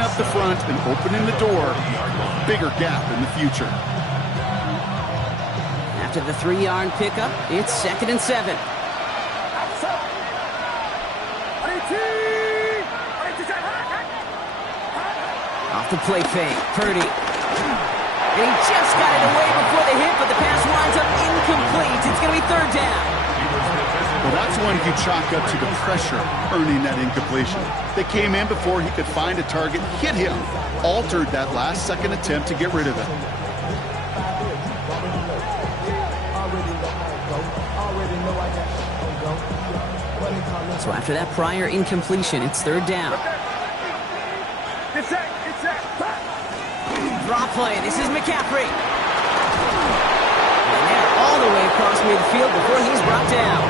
cleaning up the front and opening the door. Bigger gap in the future. After the 3-yard pickup, it's 2nd and 7. Off the play fake, Purdy. And he just got it away before the hit, but the pass winds up incomplete. It's going to be 3rd down. Well, that's one you chalk up to the pressure earning that incompletion. They came in before he could find a target, hit him, altered that last-second attempt to get rid of it. So after that prior incompletion, it's 3rd down. Draw play. This is McCaffrey. And they're all the way across midfield before he's brought down.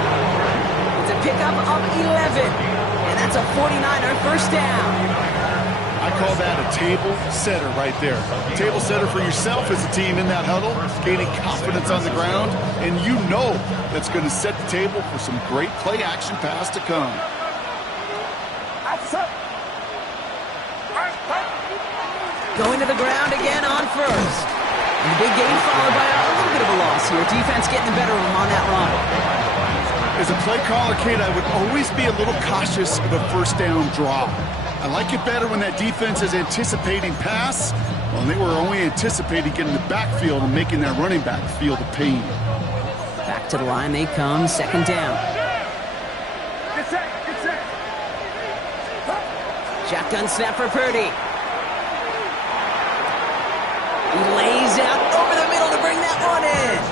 It's a pickup of 11. And that's a 49er first down. I call that a table setter right there. Table setter for yourself as a team in that huddle, gaining confidence on the ground, and you know that's going to set the table for some great play-action pass to come. Going to the ground again on first. And the big gain followed by a little bit of a loss here. Defense getting the better of them on that run. As a play caller, Kate, I would always be a little cautious of a first down draw. I like it better when that defense is anticipating pass. Well, they were only anticipating getting the backfield and making that running back feel the pain. Back to the line they come, 2nd down. Shotgun snap for Purdy. He lays out over the middle to bring that one in.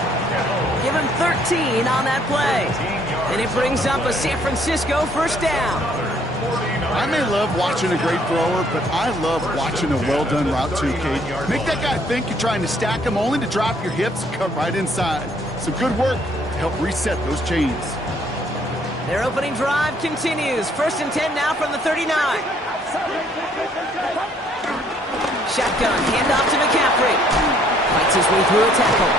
Give him 13 on that play. And it brings up a San Francisco first down. I may love watching a great thrower, but I love watching a well-done route too, Kate. Make that guy think you're trying to stack him only to drop your hips and cut right inside. Some good work to help reset those chains. Their opening drive continues. 1st and 10 now from the 39. Shotgun, handoff to McCaffrey. Fights his way through a tackle.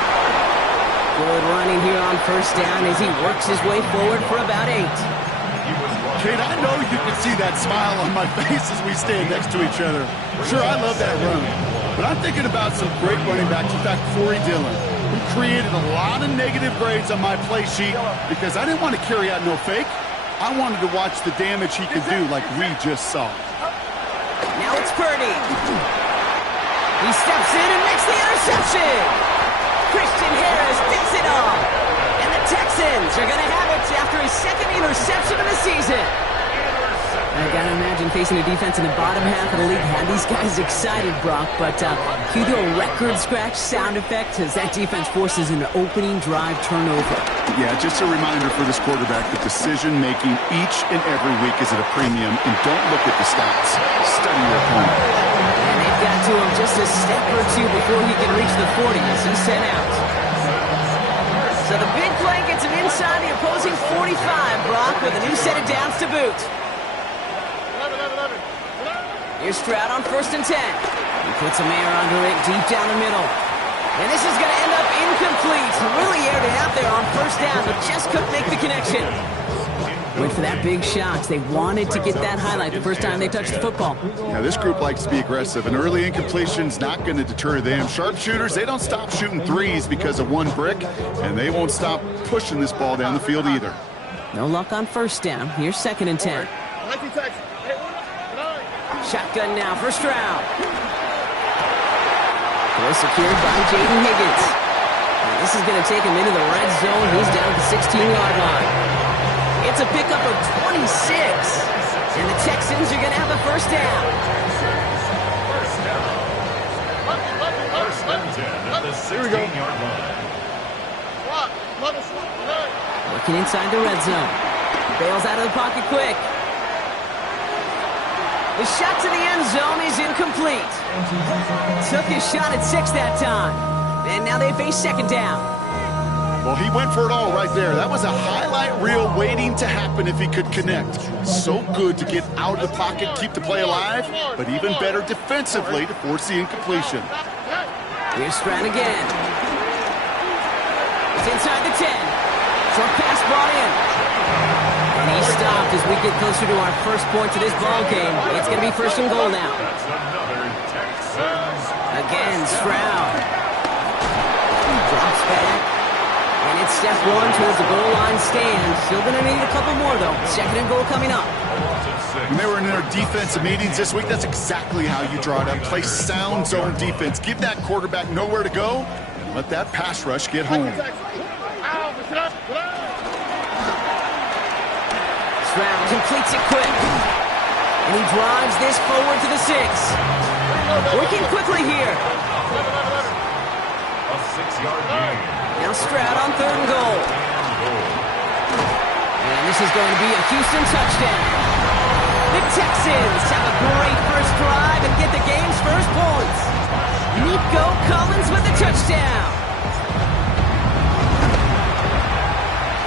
Good running here on first down as he works his way forward for about 8. Kate, I know you can see that smile on my face as we stand next to each other. Sure, I love that run. But I'm thinking about some great running backs. In fact, Corey Dillon, who created a lot of negative grades on my play sheet because I didn't want to carry out no fake. I wanted to watch the damage he could do like we just saw. Now it's Purdy. He steps in and makes the interception. Christian Harris picks it up. And the Texans are going to have it after his 2nd interception of the season. I got to imagine facing a defense in the bottom half of the league had these guys excited, Brock. But can you do a record scratch sound effect as that defense forces an opening drive turnover? Yeah, just a reminder for this quarterback that decision-making each and every week is at a premium. And don't look at the stats. Study your opponent. And they've got to him just a step or two before he can reach the 40 as he's sent out. So the big play gets him inside the opposing 45, Brock, with a new set of downs to boot. Here's Stroud on 1st and 10. He puts a Mayer under it deep down the middle. And this is going to end up incomplete. Really aired it out there on first down, but just couldn't make the connection. Went for that big shot. They wanted to get that highlight the first time they touched the football. Now, this group likes to be aggressive. An early incompletion's not going to deter them. Sharpshooters, they don't stop shooting threes because of one brick, and they won't stop pushing this ball down the field either. No luck on first down. Here's 2nd and 10. Shotgun now for Stroud. Well secured by Jaden Higgins. And this is going to take him into the red zone. He's down at the 16-yard line. It's a pickup of 26. And the Texans are going to have a first down. Here we go. Working inside the red zone. Bails out of the pocket quick. The shot to the end zone is incomplete. Took his shot at 6 that time. And now they face 2nd down. Well, he went for it all right there. That was a highlight reel waiting to happen if he could connect. So good to get out of the pocket, keep the play alive, but even better defensively to force the incompletion. Here's Stroud again. It's inside the 10. Short pass brought in. And he stopped as we get closer to our first point to this ball game. It's going to be 1st and goal now. Again, Stroud. Drops back. And it's step one towards the goal line stand. Still going to need a couple more, though. Second and goal coming up. When they were in their defensive meetings this week, that's exactly how you draw it up. Play sound zone defense. Give that quarterback nowhere to go. Let that pass rush get home. Stroud completes it quick. And he drives this forward to the 6. Working quickly here. A 6-yard gain. Now Stroud on third and goal. And this is going to be a Houston touchdown. The Texans have a great first drive and get the game's first points. Nico Collins with the touchdown.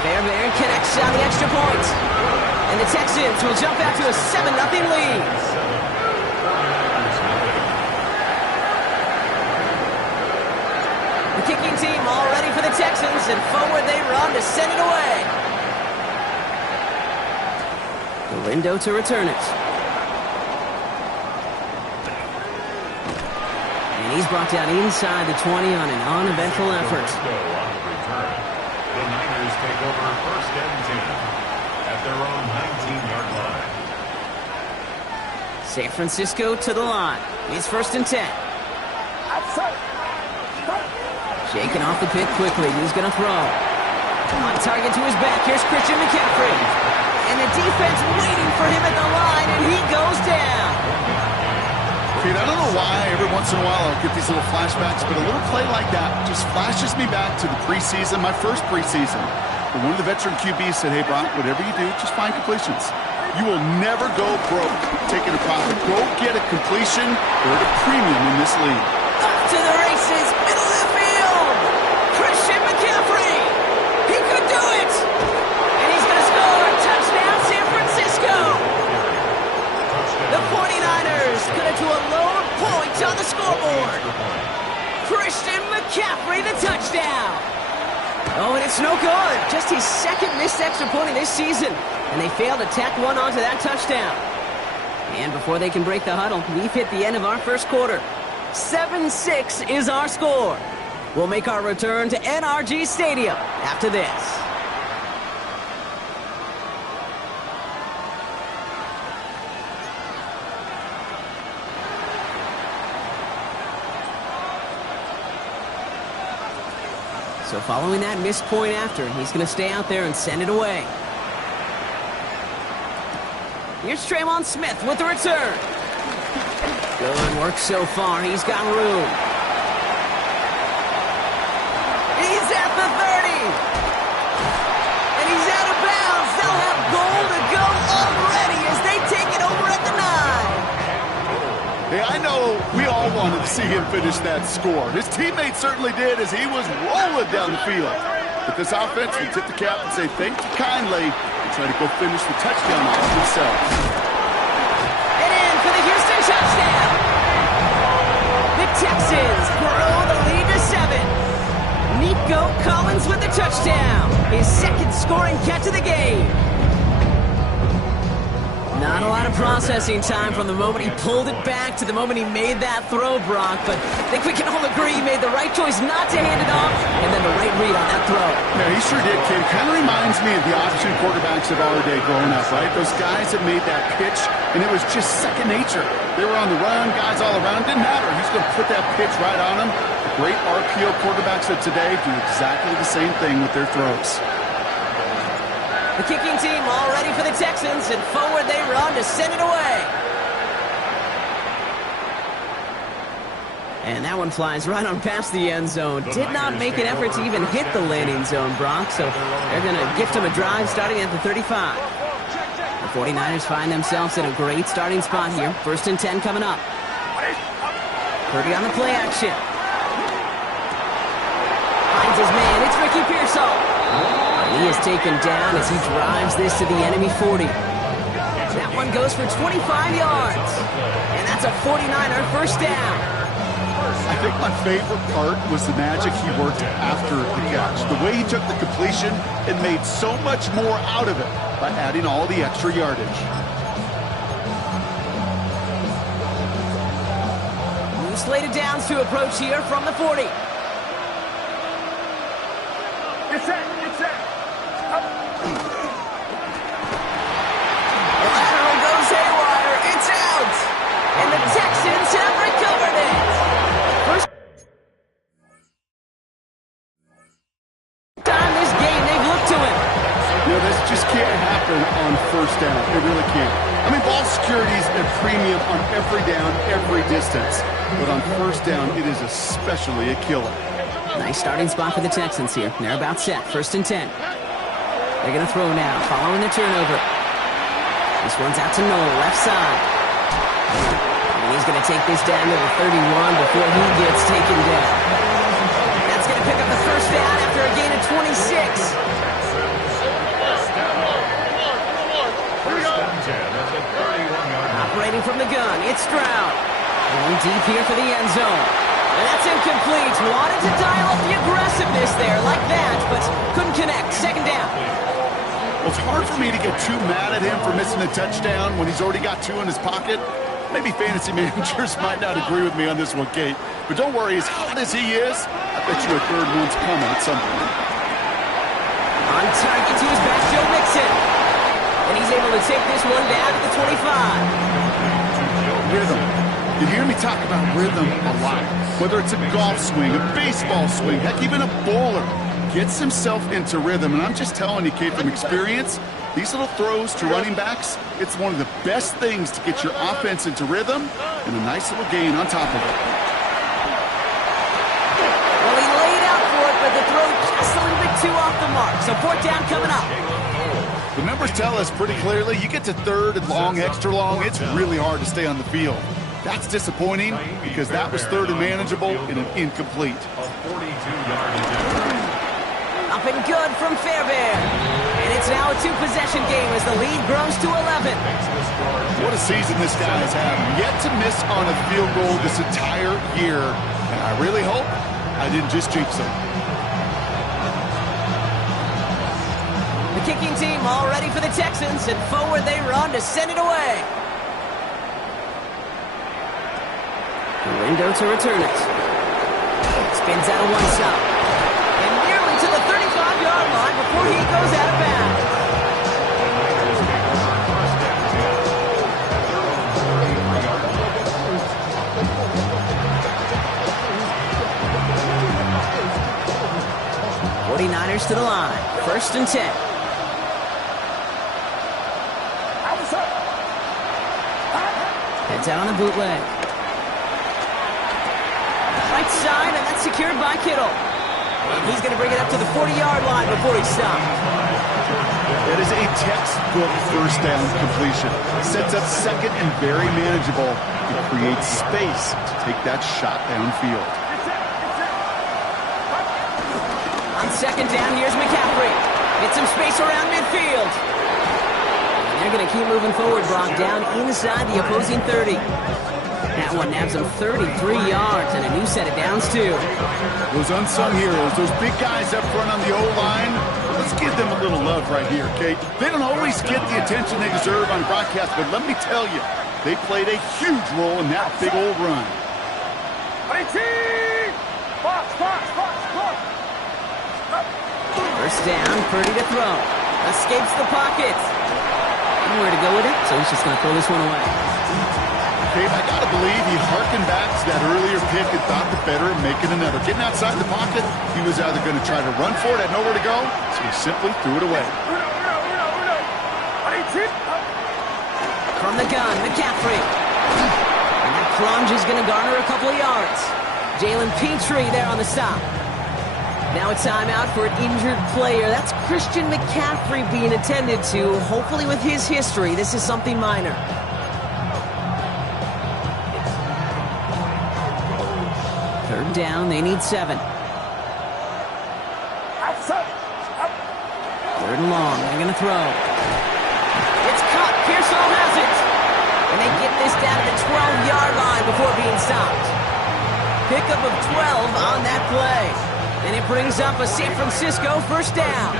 Fairbairn connects on the extra point. And the Texans will jump out to a 7-0 lead. The kicking team all ready for the Texans, and forward they run to send it away. Galindo to return it. And he's brought down inside the 20 on an uneventful effort. The Niners take over first and 10 at their own 19-yard line. San Francisco to the line. It's first and 10. Shaking off the pit quickly. He's going to throw. On target to his back. Here's Christian McCaffrey. And the defense waiting for him at the line, and he goes down. Pete, I don't know why every once in a while I'll get these little flashbacks, but a little play like that just flashes me back to the preseason, my first preseason. When one of the veteran QBs said, hey, Brock, whatever you do, just find completions. You will never go broke taking a profit. Go get a completion or at a premium in this league. Up to the races, middle of the field. Christian McCaffrey. He could do it. And he's going to score. Touchdown, San Francisco. The 49ers cut it to a lower point on the scoreboard. Christian McCaffrey, the touchdown. Oh, and it's no good. Just his second missed extra point of this season. And they failed to tack one onto that touchdown. And before they can break the huddle, we've hit the end of our first quarter. 7-6 is our score. We'll make our return to NRG Stadium after this. So following that missed point after, he's going to stay out there and send it away. Here's Traymon Smith with the return. Good work so far. He's got room. He's at the 30. And he's out of bounds. They'll have goal to go already as they take it over at the 9. Hey, I know we all wanted to see him finish that score. His teammates certainly did as he was rolling down the field. But this offense will tip the cap and say thank you kindly and try to go finish the touchdown off themselves. And in for the Houston touchdown. The Texans grow the lead to 7. Nico Collins with the touchdown. His second scoring catch of the game. Not a lot of processing time from the moment he pulled it back to the moment he made that throw, Brock. But I think we can all agree he made the right choice not to hand it off, and then the right read on that throw. Yeah, he sure did, kid. Kind of reminds me of the option quarterbacks of our day growing up, right? Those guys that made that pitch, and it was just second nature. They were on the run, guys all around. Didn't matter. He's going to put that pitch right on them. The great RPO quarterbacks of today do exactly the same thing with their throws. The kicking team all ready for the Texans, and forward they run to send it away. And that one flies right on past the end zone. Did not make an effort to even hit the landing zone, Brock, so they're going to gift him a drive starting at the 35. The 49ers find themselves in a great starting spot here. First and 10 coming up. Purdy on the play action. Finds his man. It's Ricky Pearsall. He is taken down as he drives this to the enemy 40. That one goes for 25 yards. And that's a 49er first down. I think my favorite part was the magic he worked after the catch. The way he took the completion and made so much more out of it by adding all the extra yardage. slated downs to approach here from the 40. It's set. The lateral goes haywire. It's out. And the Texans have recovered it. First time this game they've looked to him. You know, this just can't happen on first down. It really can't. I mean, ball security is a premium on every down, every distance. But on first down, it is especially a killer. Nice starting spot for the Texans here. They're about set. 1st and 10. They're going to throw now, following the turnover. This one's out to Noel, left side. And he's going to take this down to the 31 before he gets taken down. That's going to pick up the first down after a gain of 26. First and 10 at the 31-yard line. Operating from the gun, it's Stroud. Going deep here for the end zone. And that's incomplete. Wanted to dial up the aggressiveness there like that, but couldn't connect. 2nd down. Well, it's hard for me to get too mad at him for missing a touchdown when he's already got 2 in his pocket. Maybe fantasy managers might not agree with me on this one, Kate. But don't worry, as hot as he is, I bet you a 3rd one's coming at some point. On target to his back, Joe Mixon. And he's able to take this one down to the 25. Rhythm. You hear me talk about rhythm a lot. Whether it's a golf swing, a baseball swing, heck, even a bowler gets himself into rhythm. And I'm just telling you, Kate, from experience, these little throws to running backs, it's one of the best things to get your offense into rhythm and a nice little gain on top of it. Well, he laid out for it, but the throw just a little bit too off the mark. So 4th down coming up. The numbers tell us pretty clearly, you get to 3rd and long, extra long, it's really hard to stay on the field. That's disappointing because that was 3rd and manageable and an incomplete. A 42-yard attempt. Up and good from Fairbairn. And it's now a 2-possession game as the lead grows to 11. What a season this guy has had. Yet to miss on a field goal this entire year. And I really hope I didn't just jinx him. The kicking team all ready for the Texans, and forward they run to send it away. The window to return it. Spins out of one side. And nearly to the 35-yard line before he goes out of bounds. '49ers to the line. 1st and 10. Heads out on the bootleg. Right side, and that's secured by Kittle. And he's going to bring it up to the 40-yard line before he stops. That is a textbook first down completion. Sets up 2nd and very manageable. It creates space to take that shot downfield. On 2nd down, here's McCaffrey. Get some space around midfield. And they're going to keep moving forward, Brock, down inside the opposing 30. That one nabs him 33 yards and a new set of downs, too. Those unsung heroes, those big guys up front on the O-line, let's give them a little love right here, Kate. They don't always get the attention they deserve on broadcast, but let me tell you, they played a huge role in that big old run. First down, Purdy to throw. Escapes the pocket. Nowhere to go with it, so he's just going to throw this one away. Kate, I got to believe he harkened back to that earlier pick and thought the better of making another. Getting outside the pocket, he was either going to try to run for it, had nowhere to go, so he simply threw it away. From the gun, McCaffrey. And that plunge is going to garner a couple of yards. Jalen Petrie there on the stop. Now a timeout for an injured player. That's Christian McCaffrey being attended to. Hopefully with his history, this is something minor. Third down, they need 7. Third and long, they're going to throw. It's caught, Pearsall has it. And they get this down to the 12-yard line before being stopped. Pickup of 12 on that play. And it brings up a San Francisco first down.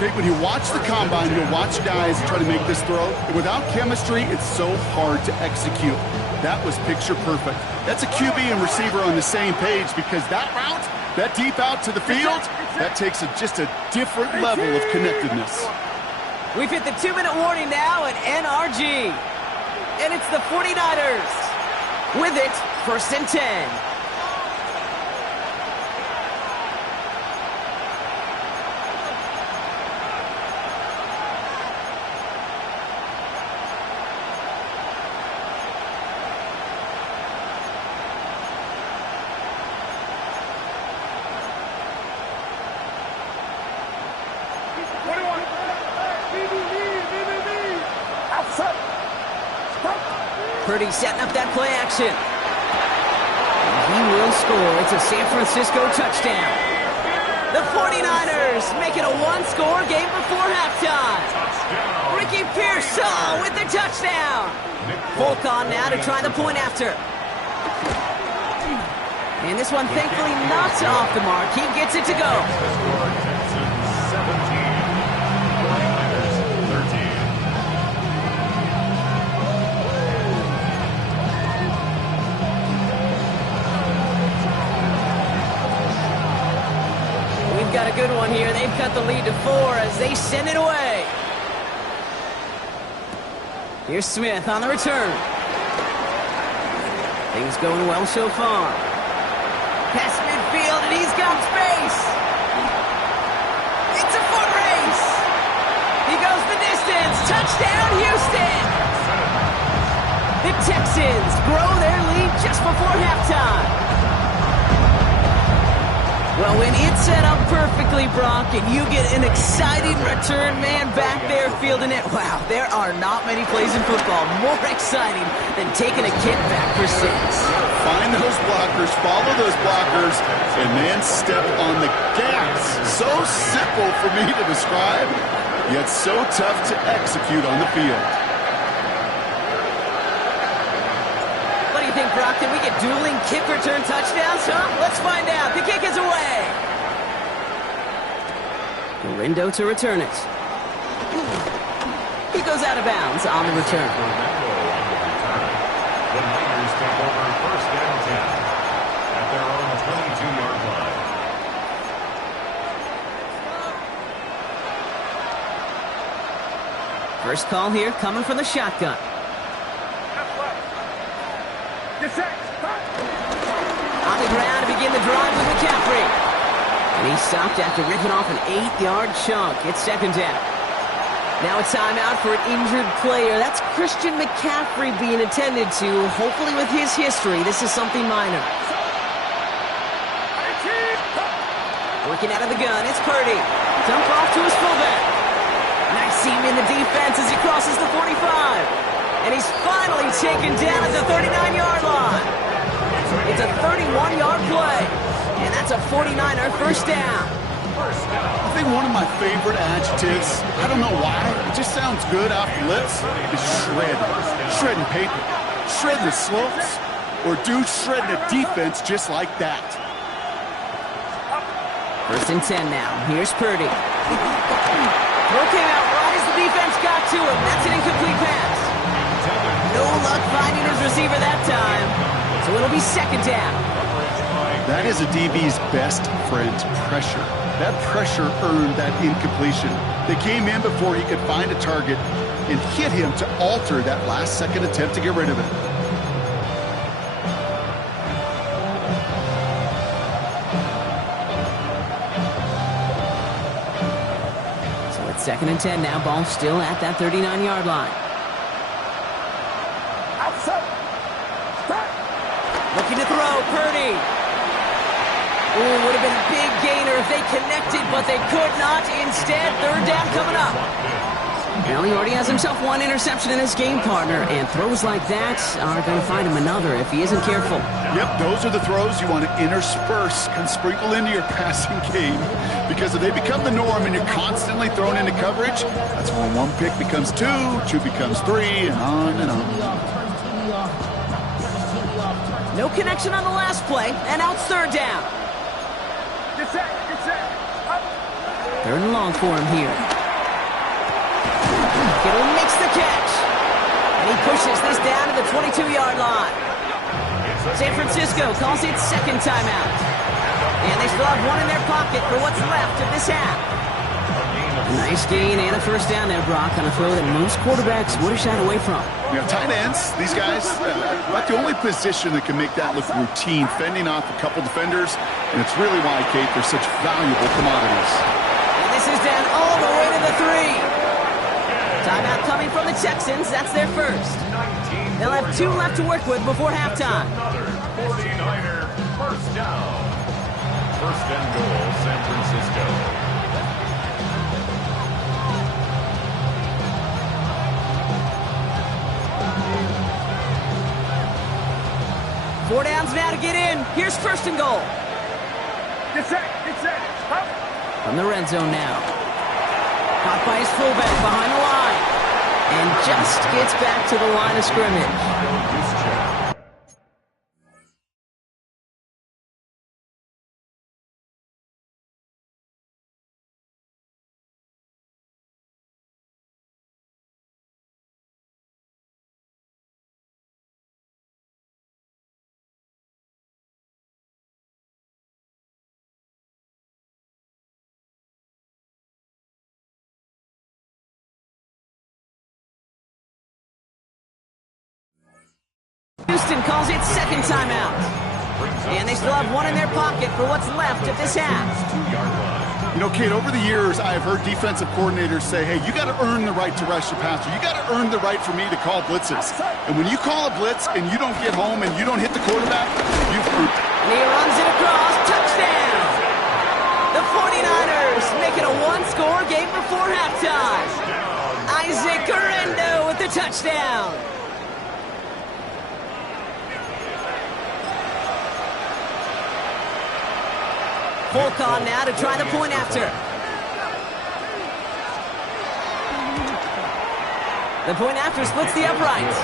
Kate, when you watch the combine, you'll watch guys try to make this throw. Without chemistry, it's so hard to execute. That was picture perfect. That's a QB and receiver on the same page because that route, that deep out to the field, that takes just a different level of connectedness. We've hit the 2-minute warning now at NRG. And it's the 49ers. With it, 1st and 10. Purdy setting up that play action. And he will score. It's a San Francisco touchdown. The 49ers make it a one-score game before halftime. Ricky Pearsall with the touchdown. Volk on now to try the point after. And this one thankfully not off the mark. He gets it to go. Got a good one here. They've cut the lead to 4 as they send it away. Here's Smith on the return. Things going well so far. Past midfield, and he's got space. It's a foot race. He goes the distance. Touchdown, Houston. The Texans grow their lead just before halftime. Well, when it's set up perfectly, Brock, and you get an exciting return man back there fielding it, wow, there are not many plays in football more exciting than taking a kickback for 6. Find those blockers, follow those blockers, and then step on the gas. So simple for me to describe, yet so tough to execute on the field. What do you think, Brock? Can we get dueling kick return touchdowns, huh? Let's find out. The kick is away. Gorindo to return it. He goes out of bounds on the return. The Niners take over 1st and 10 at their own 22-yard line. First call here coming from the shotgun. On the ground to begin the drive with McCaffrey. And he stopped after ripping off an 8-yard chunk. It's 2nd down. Now a timeout for an injured player. That's Christian McCaffrey being attended to. Hopefully with his history, this is something minor. Working out of the gun, it's Purdy. Dump off to his fullback. Nice seam in the defense as he crosses the 45. And he's finally taken down at the 39-yard line. It's a 31-yard play. And that's a 49er 1st down. I think one of my favorite adjectives, I don't know why, it just sounds good off the lips, is shred. Shredding paper. Shredding the slopes. Or dude shredding a defense just like that. 1st and 10 now. Here's Purdy. Throw came out right as the defense got to him. That's an incomplete pass. No luck finding his receiver that time. So it'll be 2nd down. That is a DB's best friend, pressure. That pressure earned that incompletion. They came in before he could find a target and hit him to alter that last-second attempt to get rid of it. So it's 2nd and 10 now. Ball still at that 39-yard line. Looking to throw, Purdy. Ooh, would have been a big gainer if they connected, but they could not. Instead, 3rd down coming up. Well, he already has himself one interception in his game, partner, and throws like that are going to find him another if he isn't careful. Yep, those are the throws you want to intersperse and sprinkle into your passing game, because if they become the norm and you're constantly thrown into coverage, that's when 1 pick becomes 2, 2 becomes 3, and on and on. No connection on the last play, and now it's 3rd down. 3rd and long for him here. Kittle makes the catch. And he pushes this down to the 22-yard line. San Francisco calls it second timeout. And they still have one in their pocket for what's left of this half. A nice gain and a first down there, Brock, on a throw that most quarterbacks would have shied away from. You know, tight ends, these guys, about the only position that can make that look routine, fending off a couple defenders, and it's really why, Kate, they're such valuable commodities. And this is down all the way to the 3. Timeout coming from the Texans. That's their first. They'll have 2 left to work with before halftime. Another 49er first down. First and goal, San Francisco. Four downs now to get in. Here's first and goal. Get set. Up. From the red zone now. Caught by his fullback behind the line. And just gets back to the line of scrimmage. Houston calls it second timeout. And they still have one in their pocket for what's left of this half. You know, Kate, over the years, I have heard defensive coordinators say, hey, you got to earn the right to rush your passer. You got to earn the right for me to call blitzes. And when you call a blitz and you don't get home and you don't hit the quarterback, you've proved it. And he runs it across. Touchdown! The 49ers make it a one-score game before halftime. Isaac Guerrero with the touchdown. Volk on now to try the point after. The point after splits the uprights.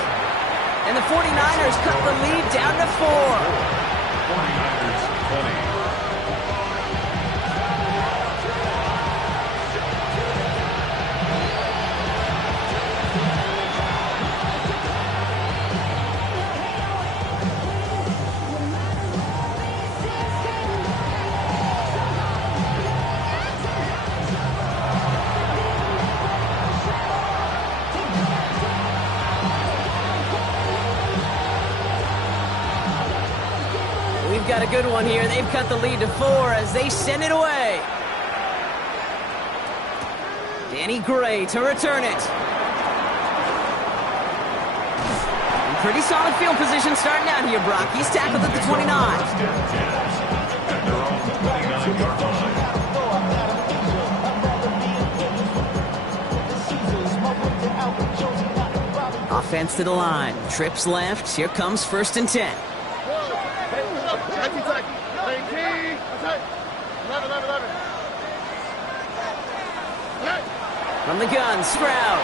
And the 49ers cut the lead down to 4. 49ers 20. Got a good one here. They've cut the lead to 4 as they send it away. Danny Gray to return it. Pretty solid field position starting out here, Brock. He's tackled at the 29. Offense to the line. Trips left. Here comes first and 10. From the gun, Stroud.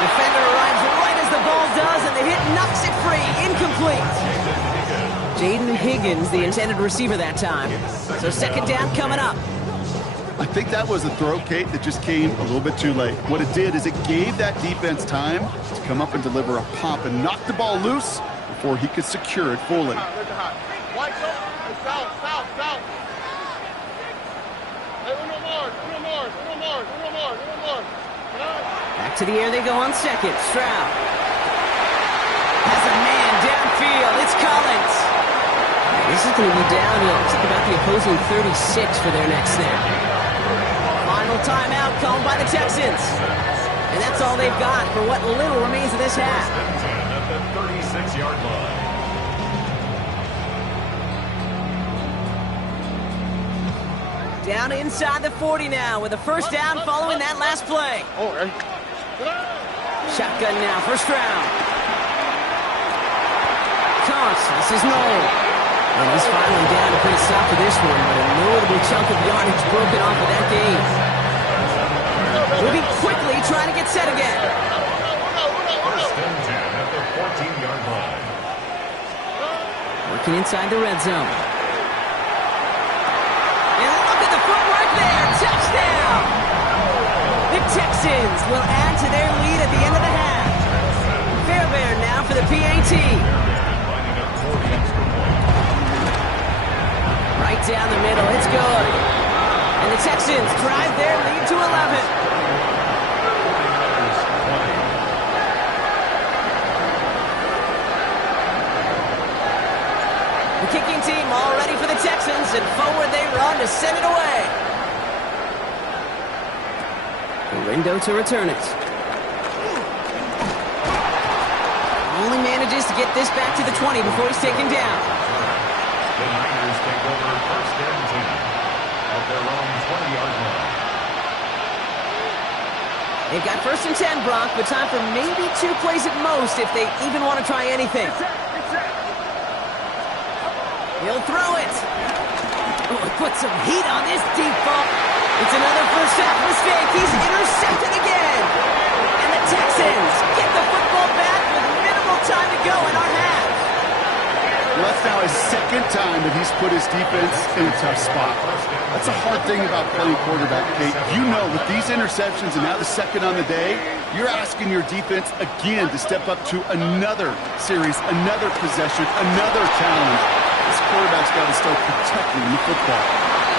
Defender arrives right as the ball does, and the hit knocks it free. Incomplete. Jaden Higgins, the intended receiver that time. So second down coming up. I think that was a throw, Kate, that just came a little bit too late. What it did is it gave that defense time to come up and deliver a pop and knock the ball loose before he could secure it fully. Back to the air they go on second. Stroud has a man downfield. It's Collins. This is going to be downhill. It's about the opposing 36 for their next snap. Final timeout called by the Texans. And that's all they've got for what little remains of this half. At the 36-yard line. Down inside the 40 now with a first down following that last play. Shotgun now for Stroud. Toss. This is Noel. And he's finally down to pretty stop for this one, but a notable chunk of yardage broken off of that game. Moving quickly, trying to get set again. First and 10 at the 14-yard line. Working inside the red zone. And look at the footwork there. Touchdown. The Texans will add to their lead at the end of the half. Fairbairn now for the PAT. Right down the middle, it's good. And the Texans drive their lead to 11. The kicking team all ready for the Texans, and forward they run to send it away. Gurindo to return it. Only manages to get this back to the 20 before he's taken down. The Niners take over first and 10 at their own 20-yard line. They've got first and 10, Brock, but time for maybe 2 plays at most if they even want to try anything. He'll throw it. Oh, put some heat on this deep ball. It's another first half mistake. He's intercepted again. And the Texans get the football back with minimal time to go in our half. Well, that's now his second time that he's put his defense in a tough spot. That's a hard thing about playing quarterback, Kate. You know, with these interceptions and now the second on the day, you're asking your defense again to step up to another series, another possession, another challenge. This quarterback's got to start protecting the football.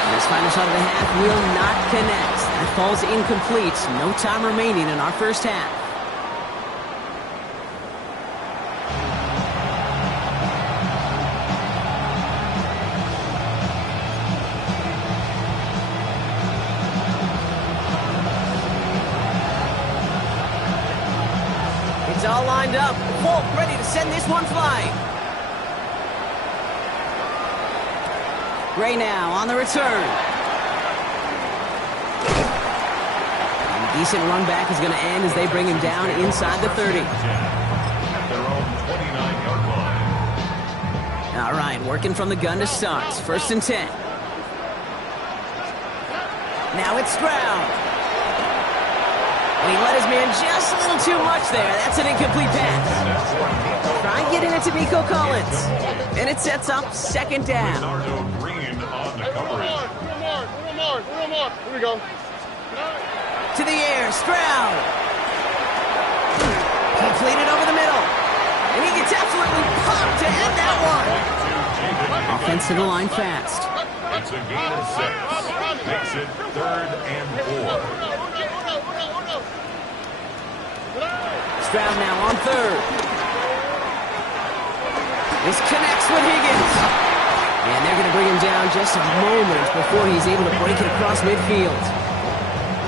This final shot of the half will not connect. That falls incomplete. No time remaining in our first half. It's all lined up. Folk ready to send this one flying. Gray now on the return. And a decent run back is going to end as they bring him down inside the 30. At their own 29-yard line. All right, working from the gun to start. First and 10. Now it's Stroud. And he let his man just a little too much there. That's an incomplete pass. Try and get it into Nico Collins. And it sets up second down. Leonardo Green on the coverage. Here we go. To the air, Stroud. Completed over the middle. And he gets absolutely pumped to end that one. Offense to the line fast. It's a gain of 6. Makes it 3rd and 4. Stroud now on third. This connects with Higgins. And they're going to bring him down just a moment before he's able to break it across midfield.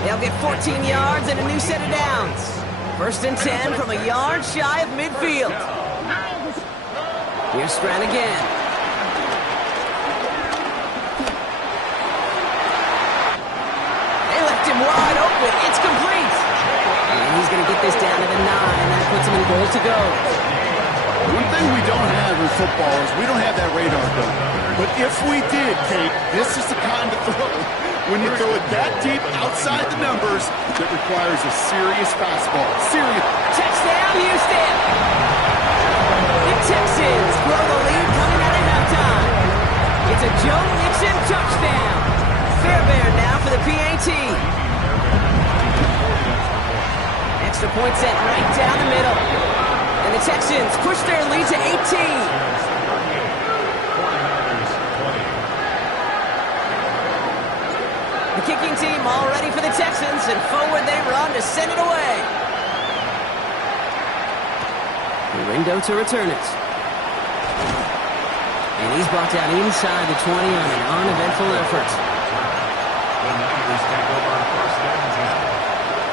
They'll get 14 yards and a new set of downs. First and 10 from a yard shy of midfield. Here's Stroud again. They left him wide open. It's complete. And he's going to get this down to the 9. That puts him in goal to go. One thing we don't have in football is we don't have that radar gun. But if we did, Kate, this is the kind of throw, when you throw it that deep outside the numbers, that requires a serious fastball. Serious. Touchdown, Houston! The Texans grow the lead coming out of halftime. It's a Joe Mixon touchdown. Fairbairn now for the PAT. Extra point set right down the middle. And the Texans push their lead to 18. The kicking team all ready for the Texans, and forward they run to send it away. Gurindo to return it. And he's brought down inside the 20 on an uneventful effort. The Niners take over first and 10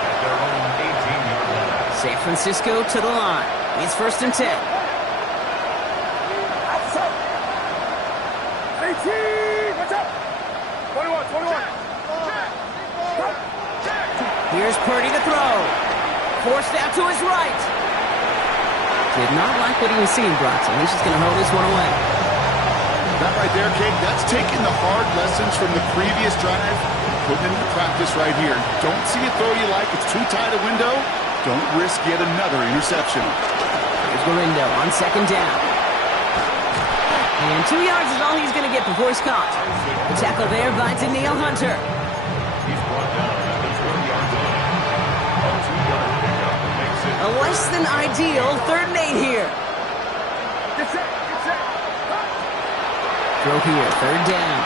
at their own 18-yard line. San Francisco to the line. It's first and 10. 18. What's up? 21. Here's Purdy to throw. Forced out to his right. Did not like what he was seeing, Bronson. He's just going to hold this one away. That right there, Kate, that's taking the hard lessons from the previous drive, putting into practice right here. Don't see a throw you like. It's too tight a window. Don't risk yet another interception. Here's Gurindo on second down. And 2 yards is all he's going to get before he's caught. The tackle there by Danielle Hunter. He's brought down at the 20-yard line. A less than ideal 3rd and 8 here. Get set, get set. Throw here, 3rd down.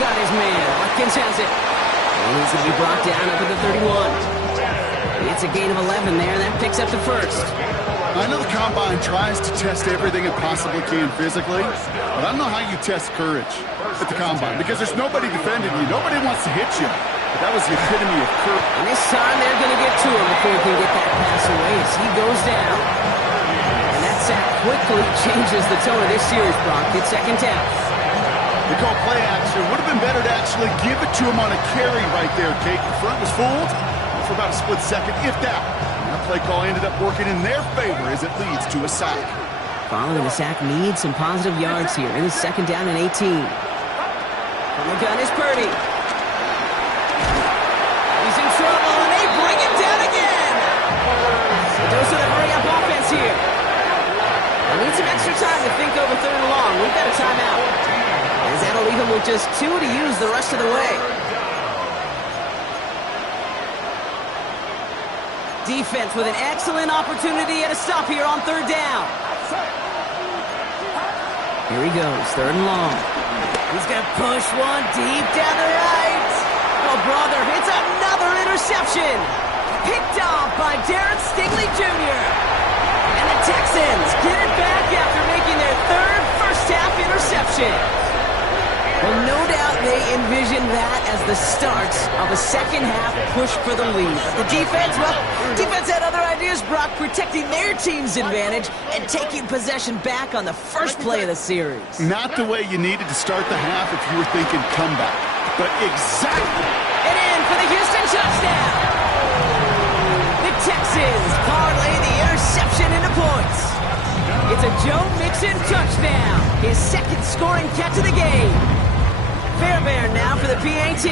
Got his man. Watkins has it. And he's going to be brought down up at the 31. It's a gain of 11 there. That picks up the 1st. I know the Combine tries to test everything it possibly can physically, but I don't know how you test courage at the Combine because there's nobody defending you. Nobody wants to hit you. But that was the epitome of courage. And this time they're going to get to him before he can get that pass away as he goes down. And that sack quickly changes the tone of this series, Brock. It's 2nd down. They call play action. Would have been better to actually give it to him on a carry right there, Kate. The front was fooled for about a split second, if that. That play call ended up working in their favor as it leads to a sack. Following the sack needs some positive yards here. It is 2nd down and 18. From the gun is Purdy. He's in trouble, and they bring him down again. A dose of the hurry-up offense here. They need some extra time to think over 3rd and long. We've got a timeout. As that'll leave him with just 2 to use the rest of the way. Defense with an excellent opportunity at a stop here on 3rd down. Here he goes, 3rd and long. He's going to push one deep down the right. Oh, brother, it's another interception. Picked off by Darren Stingley Jr. And the Texans get it back after making their 3rd first-half interception. Well, no doubt they envisioned that as the start of a second-half push for the lead. But the defense, well, defense had other ideas, Brock, protecting their team's advantage and taking possession back on the first play of the series. Not the way you needed to start the half if you were thinking comeback, but exactly. And in for the Houston touchdown. The Texans parlay the interception into points. It's a Joe Mixon touchdown, his 2nd scoring catch of the game. Fairbairn now for the PAT.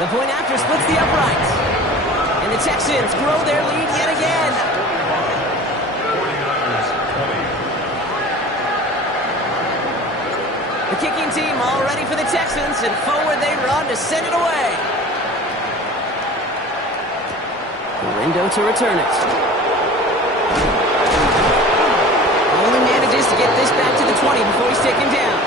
The point after splits the uprights. And the Texans grow their lead yet again. 49ers 20. The kicking team all ready for the Texans, and forward they run to send it away. Rindo to return it. Only manages to get this back to the 20 before he's taken down.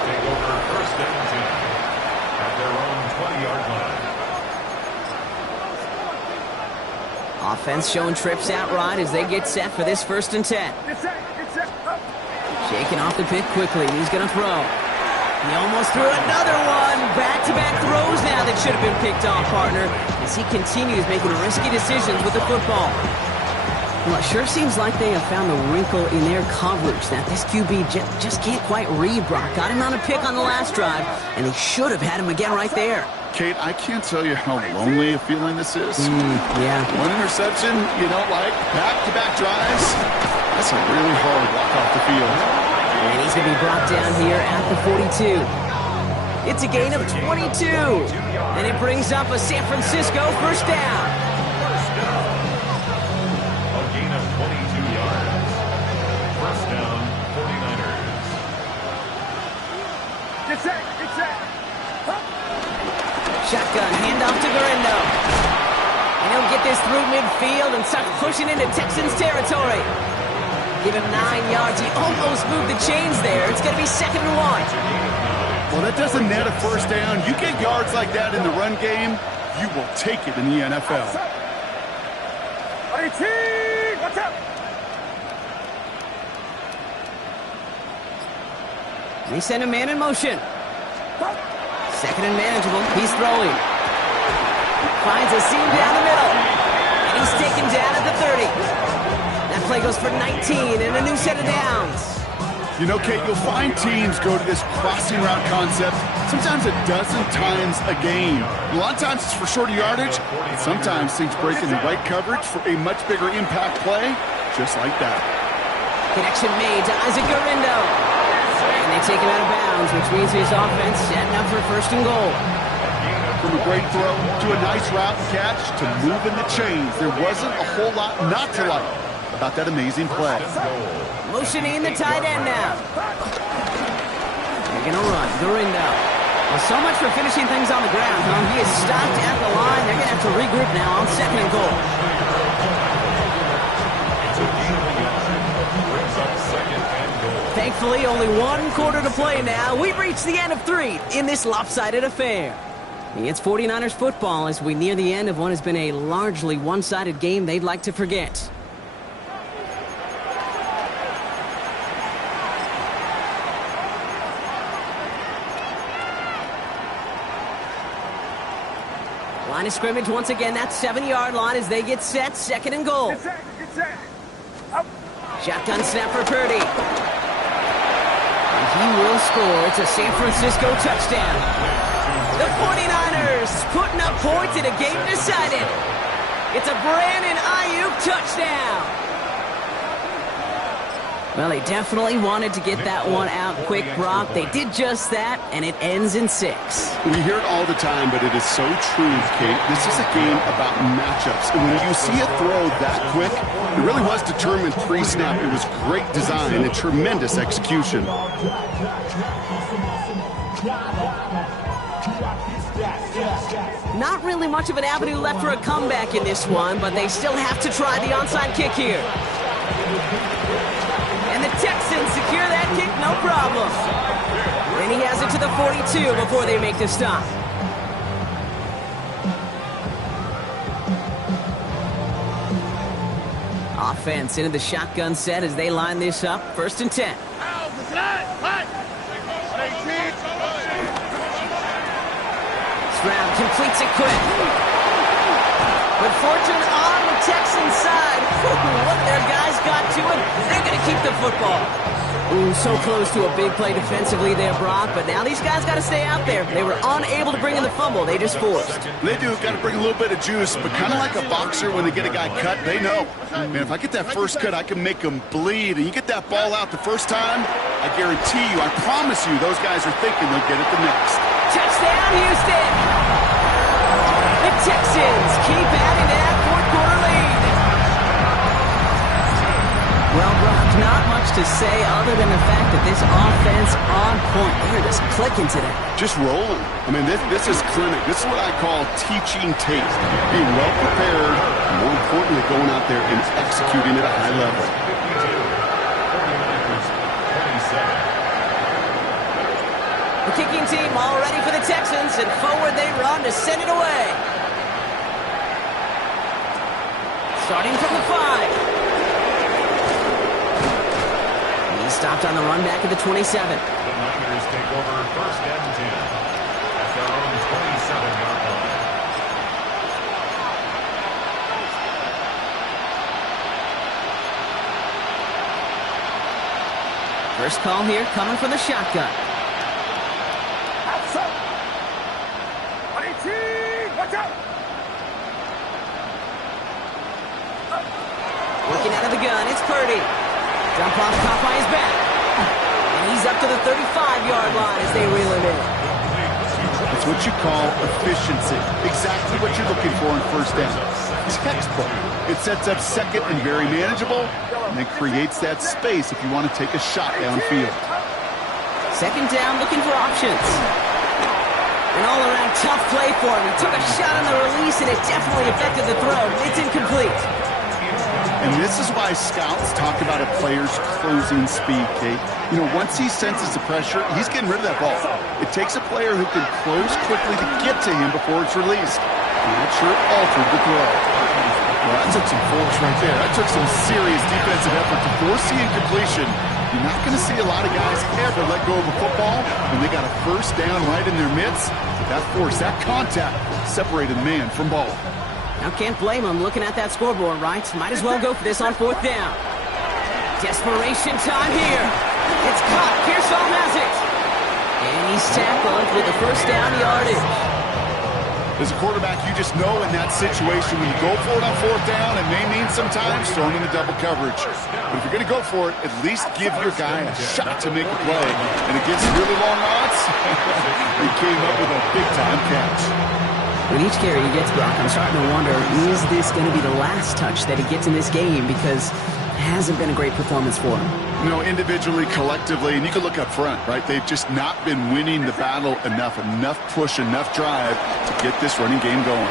Take over 1st and 10 at their own 20-yard line. Offense showing trips out right as they get set for this 1st and 10. Get set, get set. Up. Shaking off the pick quickly. He's going to throw. He almost threw another one. Back-to-back throws now that should have been picked off, partner, as he continues making risky decisions with the football. Well, it sure seems like they have found the wrinkle in their coverage that this QB just can't quite read, Brock. Got him on a pick on the last drive, and they should have had him again right there. Kate, I can't tell you how lonely a feeling this is. Yeah. One interception you don't like, back-to-back drives. That's a really hard walk off the field. And he's going to be brought down here at the 42. It's a gain of 22. And it brings up a San Francisco 1st down. A gain of 22 yards. 1st down, 49ers. Get set, get set. Up. Shotgun handoff to Garindo. And he'll get this through midfield and start pushing into Texans territory. Give him 9 yards. He almost moved the chains there. It's going to be 2nd and 1. Well, that doesn't net a 1st down. You get yards like that in the run game, you will take it in the NFL. 18, watch out! They send a man in motion. Second and manageable. He's throwing. Finds a seam down the middle. And he's taken down at the 30. That play goes for 19 and a new set of downs. You know, Kate, you'll find teams go to this crossing route concept sometimes a dozen times a game. A lot of times it's for shorter yardage. Sometimes things break in the right coverage for a much bigger impact play, just like that. Connection made to Isaac Gurindo. And they take him out of bounds, which means his offense setting up for first and goal. From a great throw to a nice route catch to moving the chains, there wasn't a whole lot not to like about that amazing play. Motioning the tight end now. They're going to run. Gurindo. Well, so much for finishing things on the ground, huh? He is stopped at the line. They're going to have to regroup now on second and goal. Thankfully, only 1 quarter to play now. We've reached the end of 3 in this lopsided affair. It's 49ers football as we near the end of what has been a largely one-sided game they'd like to forget. Line of scrimmage once again, that 7-yard line as they get set, second and goal. Get set. Up. Shotgun snap for Purdy. And he will score. It's a San Francisco touchdown. The 49ers putting up points in a game decided. It's a Brandon Ayuk touchdown. Well, they definitely wanted to get that one out quick, Brock. They did just that, and it ends in 6. We hear it all the time, but it is so true, Kate. This is a game about matchups. And when you see a throw that quick, it really was determined pre-snap. It was great design and tremendous execution. Not really much of an avenue left for a comeback in this one, but they still have to try the onside kick here. And the Texans secure that kick, no problem. And he has it to the 42 before they make the stop. Offense into the shotgun set as they line this up. First and 10. Stroud completes it quick. But fortune on the Texans side. What their guys got to it, they're going to keep the football. Ooh, so close to a big play defensively there, Brock. But now these guys got to stay out there. They were unable to bring in the fumble. They just forced. They do. Got to bring a little bit of juice. But kind of like a boxer when they get a guy cut, they know. Man, if I get that first cut, I can make them bleed. And you get that ball out the first time, I guarantee you, I promise you, those guys are thinking they'll get it the next. Touchdown, Houston! The Texans keep adding to that fourth-quarter lead. Well, Brock, not much to say other than the fact that this offense on point. They're just clicking today. Just rolling. I mean, this is clinic. This is what I call teaching tape. Being well prepared, and more importantly, going out there and executing at a high level. The kicking team all ready for the Texans, and forward they run to send it away. Starting from the 5. He's stopped on the run back at the 27. The Niners take over first and 10 at their own 27-yard line. First call here coming from the shotgun. Outside. 18, watch out! Working out of the gun, it's Purdy. Dump off caught by his back. And he's up to the 35-yard line as they reel him in. It's what you call efficiency. Exactly what you're looking for in first down. Textbook. It sets up second and very manageable, and then creates that space if you want to take a shot downfield. Second down, looking for options. An all-around tough play for him. He took a shot on the release, and it definitely affected the throw. It's incomplete. And this is why scouts talk about a player's closing speed, Kate. You know, once he senses the pressure, he's getting rid of that ball. It takes a player who can close quickly to get to him before it's released. And that sure altered the throw. Well, that took some force right there. That took some serious defensive effort to force the incompletion. You're not going to see a lot of guys ever let go of a football when they got a first down right in their midst. That force, that contact, separated man from ball. Now can't blame him looking at that scoreboard, right? Might as well go for this on 4th down. Desperation time here. It's caught. Pearsall has it. And he's tackled with the first down yardage. As a quarterback, you just know in that situation when you go for it on 4th down, it may mean sometimes throwing in the double coverage. But if you're going to go for it, at least give your guy a shot to make a play. And against really long odds, he came up with a big-time catch. With each carry he gets, Brock, I'm starting to wonder, is this going to be the last touch that he gets in this game? Because it hasn't been a great performance for him. You know, individually, collectively, and you can look up front, right? They've just not been winning the battle enough push, enough drive to get this running game going.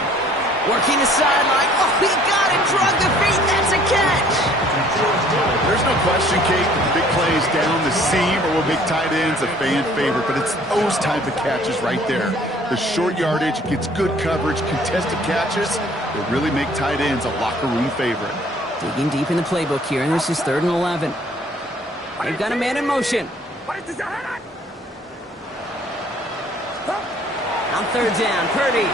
Working the sideline. Oh, he got it. Drug the feet. That's a catch. There's no question, Kate, that the big plays down the seam or will make tight ends a fan favorite, but it's those type of catches right there. The short yardage, gets good coverage, contested catches that really make tight ends a locker room favorite. Digging deep in the playbook here, and this is 3rd and 11. They've got a man in motion. On 3rd down, Purdy.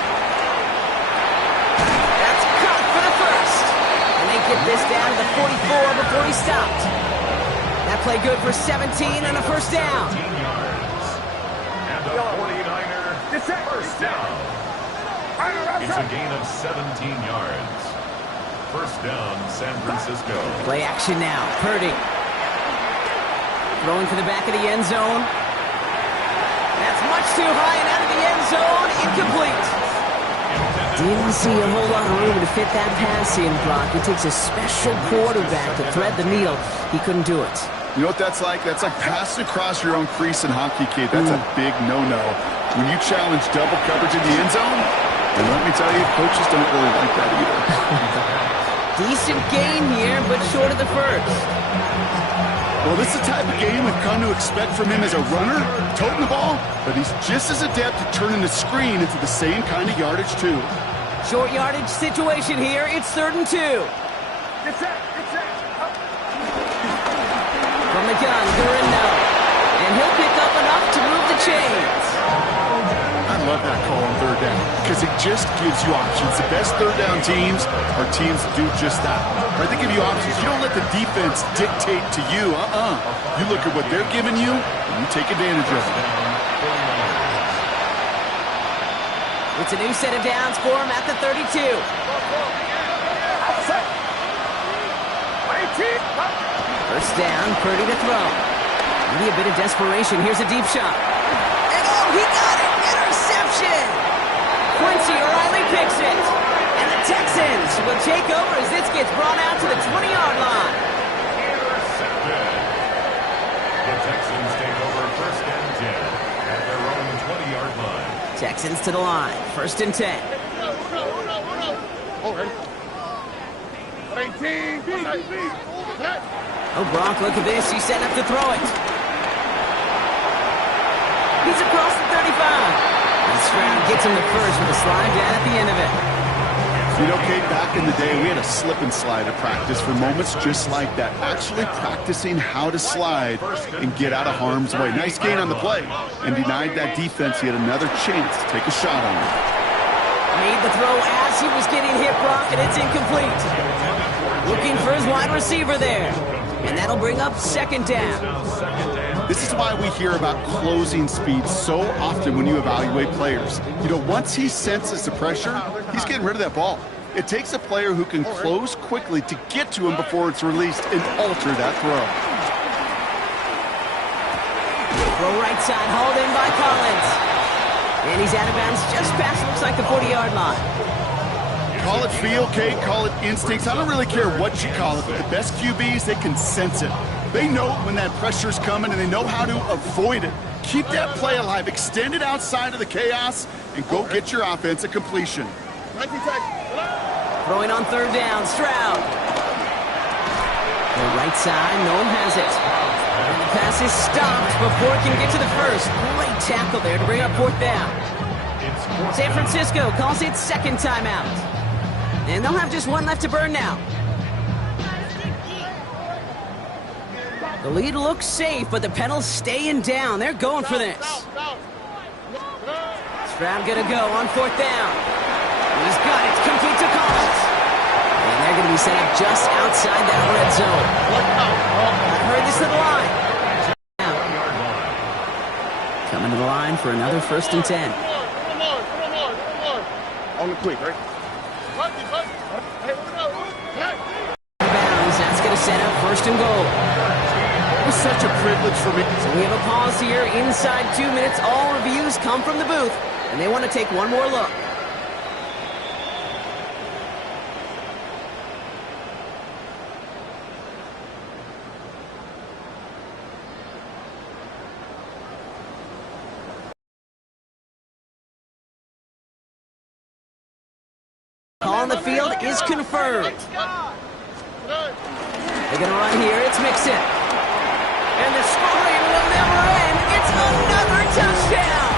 That's caught for the first. And they get this down to the 44 before he stopped. That play good for 17 and a first down. 17 yards. And the 49er first down. It's a gain of 17 yards. First down, San Francisco. Play action now. Purdy. Throwing for the back of the end zone. That's much too high and out of the end zone. Incomplete. Didn't see a whole lot of room to fit that pass in, Brock. It takes a special quarterback to thread the needle. He couldn't do it. You know what that's like? That's like passing across your own crease in hockey, Kate. That's a big no-no. When you challenge double coverage in the end zone, and let me tell you, coaches don't really like that either. Decent gain here, but short of the first. Well, this is the type of game we've come to expect from him as a runner, toting the ball, but he's just as adept at turning the screen into the same kind of yardage, too. Short yardage situation here. It's 3rd and 2. From the gun, Guerrero. And he'll pick up enough to move the chains. I love that call on 3rd down because it just gives you options. The best 3rd down teams are teams that do just that. Right? They give you options. You don't let the defense dictate to you. You look at what they're giving you, and you take advantage of it. It's a new set of downs for him at the 32. First down, Purdy to throw. Maybe a bit of desperation. Here's a deep shot. And oh, he got it! Interception! Quincy O'Reilly picks it. And the Texans will take over as this gets brought out to the 20-yard line. Intercepted. The Texans take over 1st and 10 at their own 20-yard line. Texans to the line. 1st and 10. Oh, Brock, look at this. He's setting up to throw it. He's across the 35. And Stroud gets him the first with a slide down at the end of it. You know, Kate, back in the day, we had a slip and slide at practice for moments just like that. Actually practicing how to slide and get out of harm's way. Nice gain on the play. And denied that defense yet another chance to take a shot on him. Made the throw as he was getting hit, Brock, and it's incomplete. Looking for his wide receiver there. And that'll bring up 2nd down. This is why we hear about closing speed so often when you evaluate players. You know, once he senses the pressure, he's getting rid of that ball. It takes a player who can close quickly to get to him before it's released and alter that throw. Throw right side, hauled in by Collins. And he's out of bounds just past, looks like the 40-yard line. Call it feel, Kate, call it instincts. I don't really care what you call it, but the best QBs, they can sense it. They know when that pressure's coming, and they know how to avoid it. Keep that play alive, extend it outside of the chaos, and go get your offense a completion. Throwing on 3rd down, Stroud. The right side, Nolan has it. And the pass is stopped before it can get to the first. Great tackle there to bring up 4th down. San Francisco calls it 2nd timeout. And they'll have just one left to burn now. The lead looks safe, but the Pedals staying down. They're going for this. Stroud gonna go on 4th down. He's got it. It's complete to Collins. And they're gonna be set up just outside that red zone. I heard this to the line. Coming to the line for another 1st and 10. On the quick, right? Bounds. That's gonna set up 1st and goal. It was such a privilege for me. So we have a pause here. Inside 2 minutes, all reviews come from the booth, and they want to take one more look. Call on the field is confirmed. They're going to run here. It's Mixon. And the scoring will never end. It's another touchdown.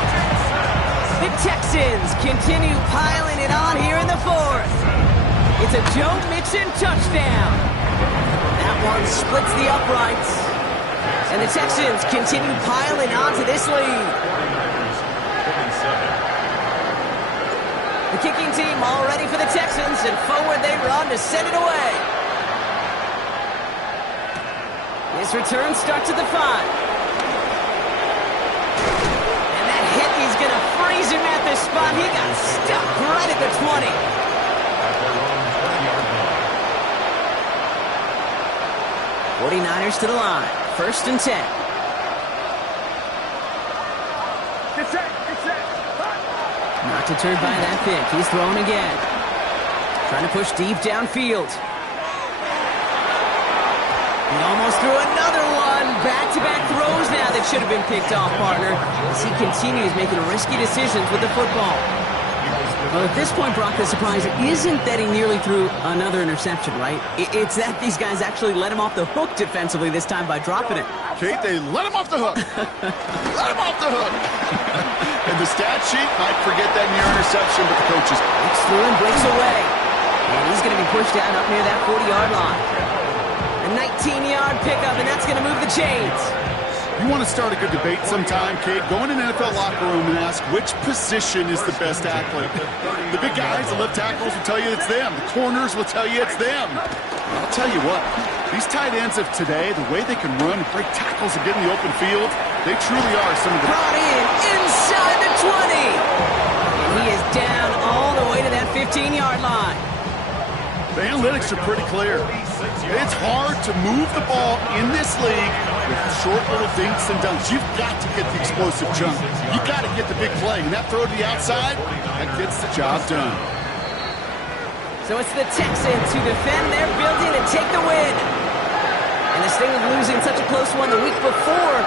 The Texans continue piling it on here in the 4th. It's a Joe Mixon touchdown. That one splits the uprights. And the Texans continue piling on to this lead. The kicking team all ready for the Texans, and forward they run to send it away. His return starts at the 5. And that hit, he's going to freeze him at this spot. He got stuck right at the 20. At their own 20-yard line. 49ers to the line. 1st and 10. Get set, get set. Not deterred by that pick. He's throwing again. Trying to push deep downfield. He almost threw another one. Back-to-back throws now that should have been picked off, partner, as he continues making risky decisions with the football. Well, at this point, Brock, the surprise isn't that he nearly threw another interception, right? It's that these guys actually let him off the hook defensively this time by dropping it. Kate, they let him off the hook. Let him off the hook. And the stat sheet might forget that near interception, but the coaches... Breaks through and breaks away. And he's going to be pushed down up near that 40-yard line. A 19-yard pickup, and that's going to move the chains. You want to start a good debate sometime, Kate? Go in an NFL locker room and ask which position is the best athlete. The big guys, the left tackles will tell you it's them. The corners will tell you it's them. I'll tell you what, these tight ends of today, the way they can run, break tackles and get in the open field, they truly are some of the... Brought in inside the 20. And he is down all the way to that 15-yard line. The analytics are pretty clear. It's hard to move the ball in this league with short little dinks and dunks. You've got to get the explosive jump. You've got to get the big play. And that throw to the outside, that gets the job done. So it's the Texans who defend their building and take the win. And this thing of losing such a close one the week before